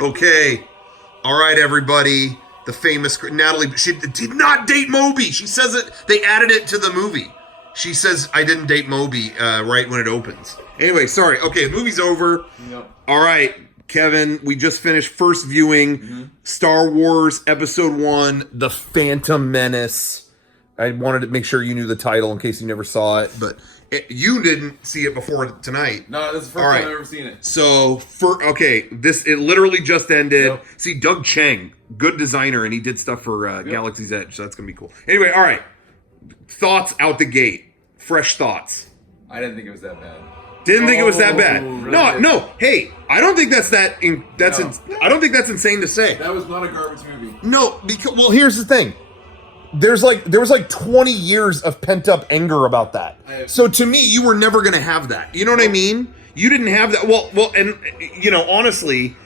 Okay. All right, everybody. The famous Natalie, she did not date Moby. She says it, they added it to the movie. She says, I didn't date Moby right when it opens. Anyway, sorry. Okay, the movie's over. Yep. All right, Kevin, we just finished first viewing Star Wars Episode 1, The Phantom Menace. I wanted to make sure you knew the title in case you never saw it, but you didn't see it before tonight. No, this is the first time I've ever seen it. So, it literally just ended. Yep. See, Doug Chang, good designer, and he did stuff for Galaxy's Edge, so that's going to be cool. Anyway, all right. Thoughts out the gate. Fresh thoughts. I didn't think it was that bad. Didn't think it was that bad. Really? No. Hey, I don't think that's I don't think that's insane to say. That was not a garbage movie. No, because here's the thing. There was like 20 years of pent up anger about that. So to me, you were never going to have that. You know what I mean? You didn't have that. Well, and honestly,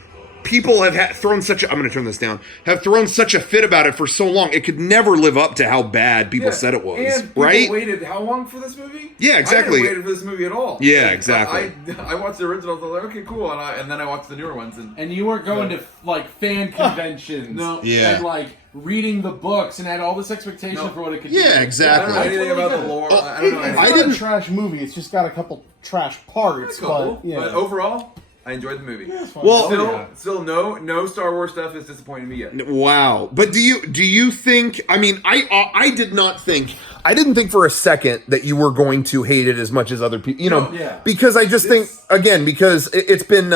people have thrown such a, I'm going to turn this down, have thrown such a fit about it for so long. It could never live up to how bad people said it was, and people right? waited how long for this movie? Yeah, exactly. I didn't wait for this movie at all. Yeah, exactly. I watched the originals. I was like, okay, cool, and then I watched the newer ones. And you weren't going to like fan conventions, No. Yeah. and like reading the books and had all this expectation for what it could do. Yeah, exactly. I don't know anything about the lore. I don't know. It's anything. not a trash movie. It's just got a couple trash parts. Cool. But, yeah. But overall, I enjoyed the movie. Yeah, it's fine. Well, Still no Star Wars stuff is disappointing me yet. wow. But do you think? I mean, I didn't think for a second that you were going to hate it as much as other people. Because I just think again because it's been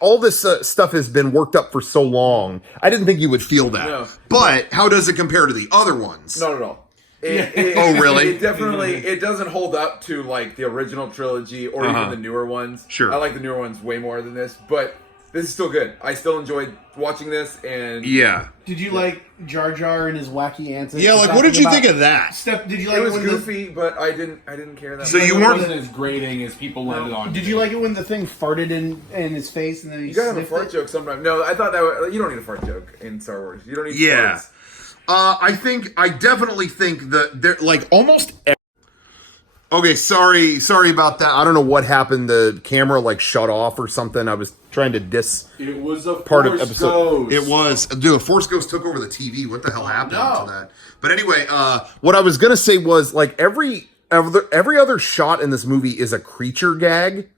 all this stuff has been worked up for so long. I didn't think you would feel that. No. But how does it compare to the other ones? Not at all. Oh, really? It definitely it doesn't hold up to like the original trilogy or even the newer ones. Sure. I like the newer ones way more than this, but this is still good. I still enjoyed watching this, and Yeah. Did you like Jar Jar and his wacky antics? Yeah, like what did you think of that? Steph, did you like it was when goofy, but I didn't care that So much. you It weren't- wasn't as grating as people landed on. Did you like it when the thing farted in his face and then he You gotta have a sniffed fart it? joke sometimes. No, I thought that you don't need a fart joke in Star Wars. You don't need Yeah. farts. I definitely think that they're like almost. Okay, sorry about that. I don't know what happened. The camera like shut off or something. I was trying to diss It was a part of Force episode. Ghost. It was, dude. A Force Ghost took over the TV. What the hell happened to that? But anyway, what I was gonna say was like every other shot in this movie is a creature gag.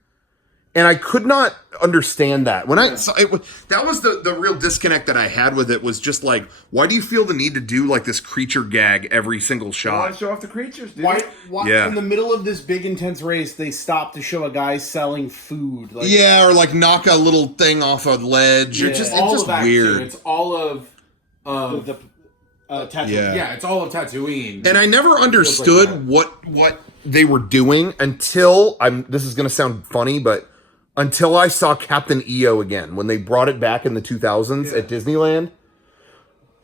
And I could not understand that. When I saw it, that was the real disconnect that I had with it was just like, why do you feel the need to do like this creature gag every single I want shot? to show off the creatures, dude. Why Yeah. in the middle of this big intense race they stop to show a guy selling food? Like, Yeah, or like knock a little thing off a ledge. Yeah. It's just all of that weird. too. It's all of the tattoo. Yeah. yeah, it's all of Tatooine. And I never understood that. what they were doing until this is going to sound funny, but until I saw Captain EO again when they brought it back in the 2000s at Disneyland.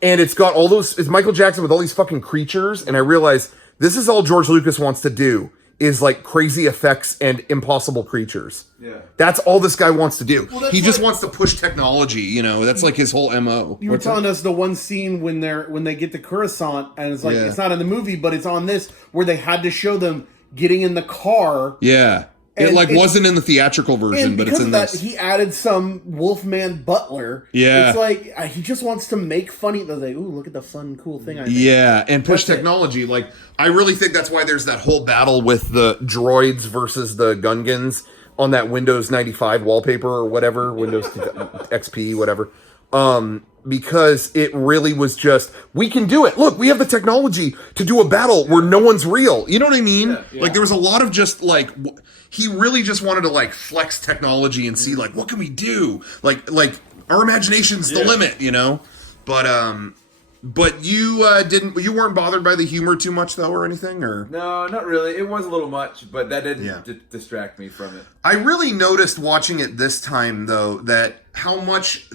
And it's got it's Michael Jackson with all these fucking creatures. And I realized this is all George Lucas wants to do is like crazy effects and impossible creatures. Yeah. That's all this guy wants to do. Well, He just like- wants to push technology, That's like his whole MO. You were telling us the one scene when they get the Coruscant and it's like Yeah. it's not in the movie, but it's on this where they had to show them getting in the car. Yeah. It And wasn't in the theatrical version, And but it's because in of that, this. he added some Wolfman Butler. Yeah. It's like he just wants to make funny. They're like, ooh, look at the fun, cool thing I made. Yeah, and push That's it. technology. Like, I really think that's why there's that whole battle with the droids versus the Gungans on that Windows 95 wallpaper or whatever, Windows XP, whatever. Because it really was just, we can do it. Look, we have the technology to do a battle where no one's real. You know what I mean? Yeah. Like, there was a lot of just, like, he really just wanted to, like, flex technology and see, like, what can we do? Like our imagination's the limit, But you you weren't bothered by the humor too much, though, or anything? Or No, not really. It was a little much, but that didn't Yeah. distract me from it. I really noticed watching it this time, though, that how much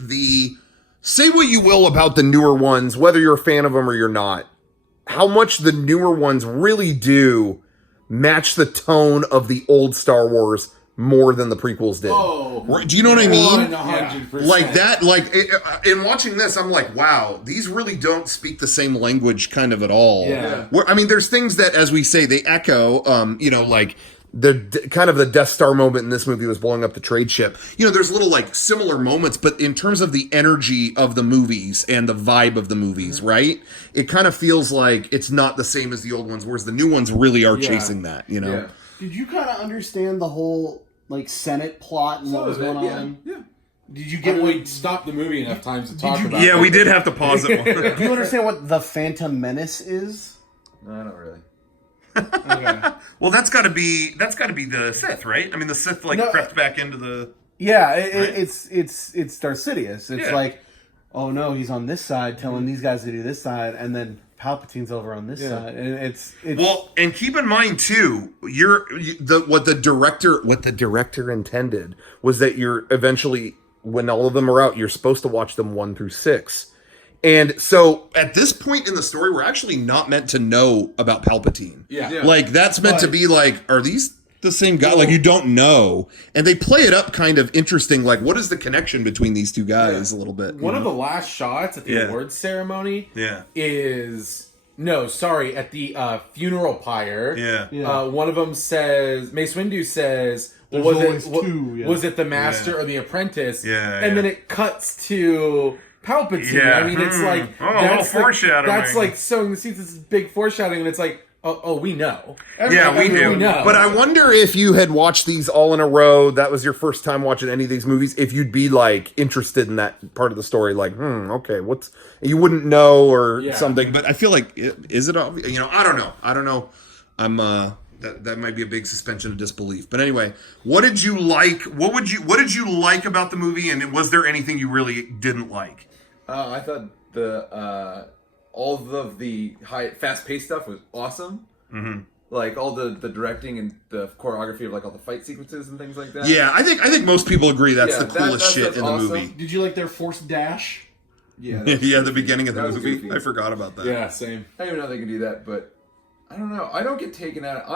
say what you will about the newer ones, whether you're a fan of them or you're not, how much the newer ones really do match the tone of the old Star Wars more than the prequels did. Oh, Do you know what I mean? 100%. Like that, in watching this, I'm like, wow, these really don't speak the same language kind of at all. Yeah. I mean, there's things that, as we say, they echo, like kind of the Death Star moment in this movie was blowing up the trade ship. You know, there's little like similar moments, but in terms of the energy of the movies and the vibe of the movies, right? It kind of feels like it's not the same as the old ones, whereas the new ones really are chasing that, you know? Yeah. Did you kind of understand the whole like Senate plot and what was going on? Yeah. Did you get? We stopped the movie enough times to talk about. Yeah, we did have to pause it. Do you understand what the Phantom Menace is? No, I don't really. Okay. Well, that's got to be the Sith, right? I mean, the Sith crept back into the. Yeah, it's Darth Sidious. It's Yeah. like, oh no, he's on this side, telling these guys to do this side, and then Palpatine's over on this side, and it's Well, and keep in mind too, what the director intended was that you're eventually, when all of them are out, you're supposed to watch them 1 through 6. And so at this point in the story, we're actually not meant to know about Palpatine. Yeah. Like that's meant to be like, are these the same guy? Like you don't know. And they play it up kind of interesting. Like what is the connection between these two guys a little bit? One of the last shots at the awards ceremony is at the funeral pyre. One of them says, Mace Windu says, was it the master or the apprentice? And then it cuts to Palpatine. Yeah. I mean, it's like that's foreshadowing. That's like sowing the seeds. This is big foreshadowing, and it's like, oh, we know. We do. We know. But I wonder if you had watched these all in a row, that was your first time watching any of these movies, if you'd be like interested in that part of the story, like, okay, you wouldn't know or something. But I feel like, is it obvious? You know, I don't know. I'm that might be a big suspension of disbelief. But anyway, what did you like? What did you like about the movie? And was there anything you really didn't like? I thought all of the fast-paced stuff was awesome. Mm-hmm. Like all the directing and the choreography of like all the fight sequences and things like that. Yeah, I think most people agree that's the coolest shit in the movie. Did you like their forced dash? Yeah, the beginning of the movie. Goofy. I forgot about that. Yeah, same. I don't even know they can do that, but I don't know. I don't get taken out.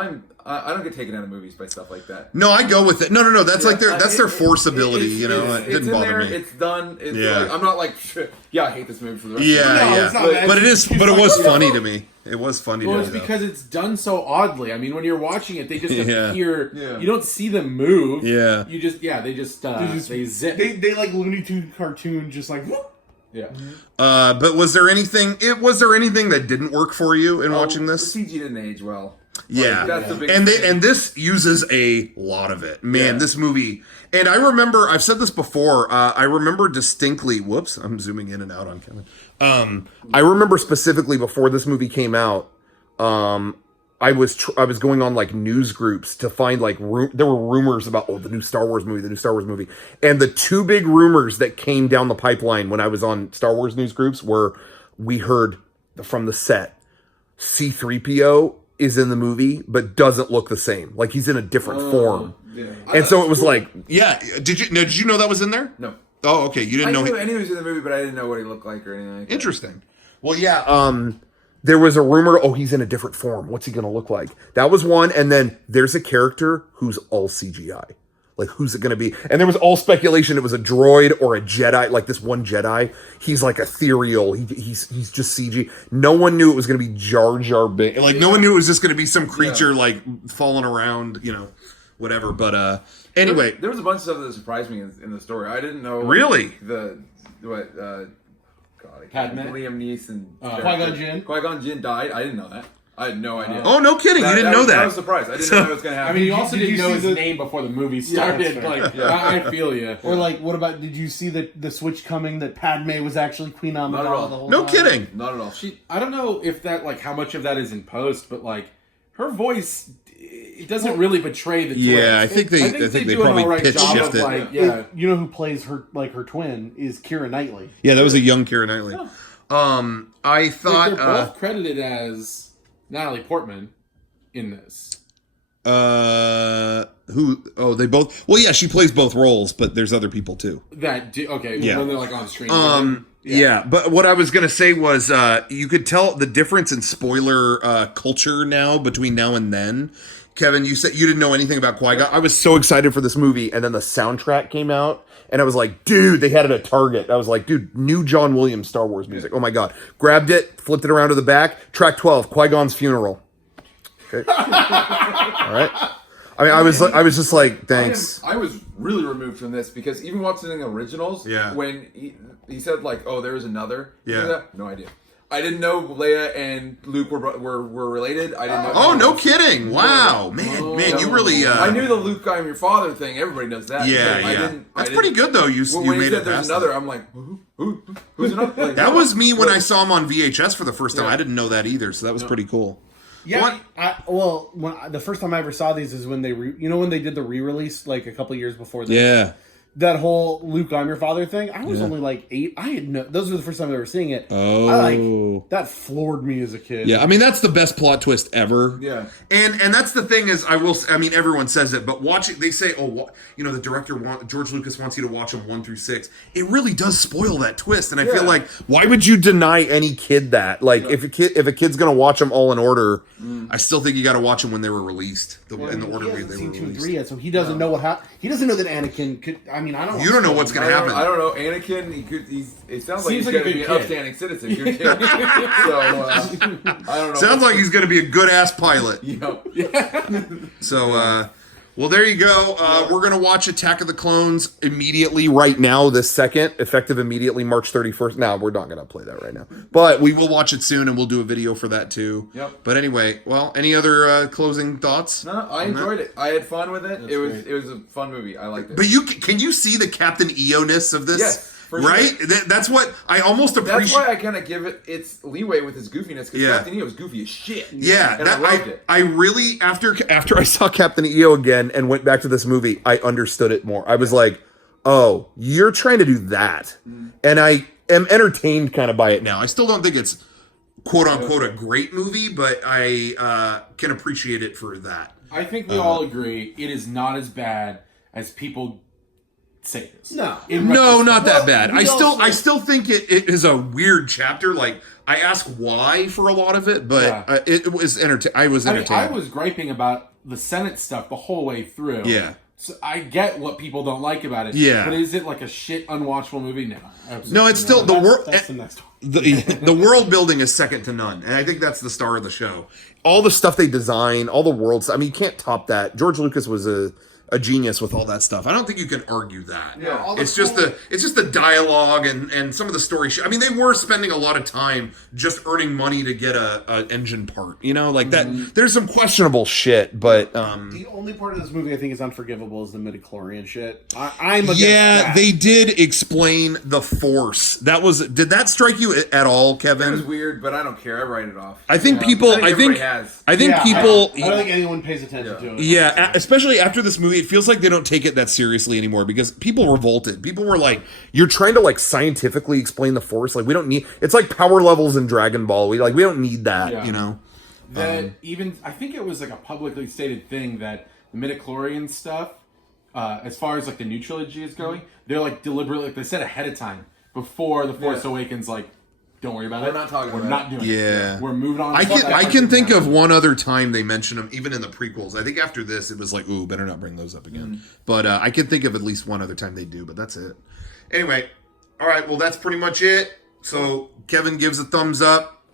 I don't get taken out of movies by stuff like that. No, I go with it. No. That's like their force ability. You know, it didn't bother me. It's done. Like, I'm not like, I hate this movie for the rest. Of the but it is. But it was funny to me. It was funny. Well, to it's me, because it's done so oddly. I mean, when you're watching it, they just appear. Yeah. You don't see them move. Yeah. You just they zip. They like Looney Tunes cartoon, just like whoop. Yeah. But was there anything that didn't work for you in watching this? The CG didn't age well. Yeah. Like, that's the big and thing. this uses a lot of it. Man, this movie. And I remember, I've said this before, I remember distinctly, whoops, I'm zooming in and out on Kevin. I remember specifically before this movie came out, I was going on like news groups to find like there were rumors about the new Star Wars movie, and the two big rumors that came down the pipeline when I was on Star Wars news groups were, we heard from the set, C-3PO is in the movie but doesn't look the same, like he's in a different form. Yeah. And so it was like, did you know that was in there? No. Oh, okay, you didn't know. I knew he was in the movie, but I didn't know what he looked like or anything like that. Interesting. Well, there was a rumor, he's in a different form. What's he going to look like? That was one. And then there's a character who's all CGI. Like, who's it going to be? And there was all speculation it was a droid or a Jedi, like this one Jedi. He's like ethereal. He's just CG. No one knew it was going to be Jar Jar Binks. Like, no one knew it was just going to be some creature, like, falling around, whatever. But anyway. There was a bunch of stuff that surprised me in the story. I didn't know. Really? Padme? Liam Neeson. Qui-Gon Jinn. Qui-Gon Jinn died. I didn't know that. I had no idea. Oh, no kidding. You didn't know that. I was surprised. I didn't know that was going to happen. I mean, you also Did didn't you know see his the- name before the movie started. that's fair. I feel you. Or like, what about? Did you see the switch coming that Padme was actually Queen Not at Amidala all. the whole No time? kidding. Not at all. I don't know if that, like, how much of that is in post, but like, her voice, it doesn't really betray the twist. Yeah, I think they do probably an alright pitch job shifted. of, like, You know who plays her twin is Keira Knightley. Yeah, that was a young Keira Knightley. I thought they're both credited as Natalie Portman in this. they both. Well, yeah, she plays both roles, but there's other people too. When they're like on screen. Yeah, but what I was gonna say was, you could tell the difference in spoiler culture now between now and then. Kevin, you said you didn't know anything about Qui-Gon. I was so excited for this movie, and then the soundtrack came out, and I was like, dude, they had it at Target. I was like, dude, new John Williams Star Wars music. Oh my god. Grabbed it, flipped it around to the back, track 12, Qui-Gon's funeral. Okay. All right. I mean, I was just like, thanks. I was really removed from this because even watching the originals, when he said like, "Oh, there is another," no idea. I didn't know Leia and Luke were related. I didn't know. Oh, no kidding! Wow, man, you really. I knew the Luke "I'm your father" thing. Everybody knows that. Yeah. That's pretty good though. You when made he said it. There's another. I'm like, who's another? Like, that was me when I saw him on VHS for the first time. I didn't know that either, so that was pretty cool. Yeah, the first time I ever saw these is when they, when they did the re-release like a couple years before this. Yeah. That whole Luke, I'm your father thing. I was only like 8. Those were the first time I ever seeing it. Oh, that floored me as a kid. Yeah, I mean that's the best plot twist ever. Yeah, and that's the thing is I mean everyone says it, but watch it. They say the director George Lucas wants you to watch them 1 through 6. It really does spoil that twist, and I feel like why would you deny any kid that? Like if a kid's gonna watch them all in order, I still think you got to watch them when they were released in the order they were released. 2 and 3 yet, so he doesn't know what happened. He doesn't know that Anakin could. I mean, I don't. You don't know what's going to happen. I don't know. Anakin, it sounds like he's going to be an upstanding citizen. Good kid. So, I don't know. Sounds like he's going to be a good-ass pilot. Yeah. So, well, there you go. We're going to watch Attack of the Clones immediately right now, this second, effective immediately March 31st. Now, we're not going to play that right now. But we will watch it soon, and we'll do a video for that, too. Yep. But anyway, well, any other closing thoughts? No, I enjoyed it. I had fun with it. It was a fun movie. I liked it. But can you see the Captain EO-ness of this? Yes. Right? Sure. That's what I almost appreciate. That's why I kind of give it its leeway with its goofiness, because Captain EO was goofy as shit. Yeah, and I loved it. I really, after I saw Captain EO again and went back to this movie, I understood it more. I was like, oh, you're trying to do that. And I am entertained kind of by it now. I still don't think it's quote-unquote a great movie, but I can appreciate it for that. I think we all agree it is not as bad as people say this. No, not that bad. I still think it is a weird chapter. Like I ask why for a lot of it, but it was I was entertained. I was griping about the Senate stuff the whole way through. Yeah. So I get what people don't like about it. Yeah. But is it like a shit unwatchable movie? No. No, it's still the world. That's the next one. The world building is second to none, and I think that's the star of the show. All the stuff they design, all the worlds. I mean, you can't top that. George Lucas was a genius with all that stuff. I don't think you can argue that. Yeah, it's just the dialogue and some of the story. I mean, they were spending a lot of time just earning money to get a engine part. You know, like that. There's some questionable shit, but the only part of this movie I think is unforgivable is the midichlorian shit. I'm against that. They did explain the Force. Did that strike you at all, Kevin? It was weird, but I don't care. I write it off. I think people. I think people. I don't think anyone pays attention to it. Yeah, especially after this movie, it feels like they don't take it that seriously anymore because people revolted. People were like, "You're trying to like scientifically explain the Force. Like we don't need. It's like power levels in Dragon Ball. We don't need that. You know." That I think it was like a publicly stated thing that the midichlorian stuff, as far as like the new trilogy is going, they're like deliberately, like they said ahead of time before the Force Awakens, like. Don't worry about it. We're not talking about it. We're not doing it. Yeah. We're moving on. I can think of one other time they mentioned them, even in the prequels. I think after this, it was like, ooh, better not bring those up again. But I can think of at least one other time they do, but that's it. Anyway, all right, well, that's pretty much it. So Kevin gives a thumbs up.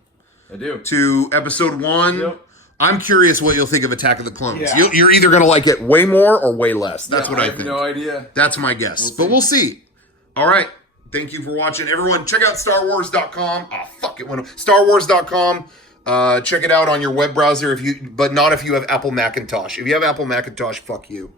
I do. To episode 1. Yep. I'm curious what you'll think of Attack of the Clones. Yeah. You're either going to like it way more or way less. That's what I think. I have no idea. That's my guess. But we'll see. All right. Thank you for watching. Everyone, check out StarWars.com. Ah, fuck, it went up. StarWars.com. Check it out on your web browser, but not if you have Apple Macintosh. If you have Apple Macintosh, fuck you.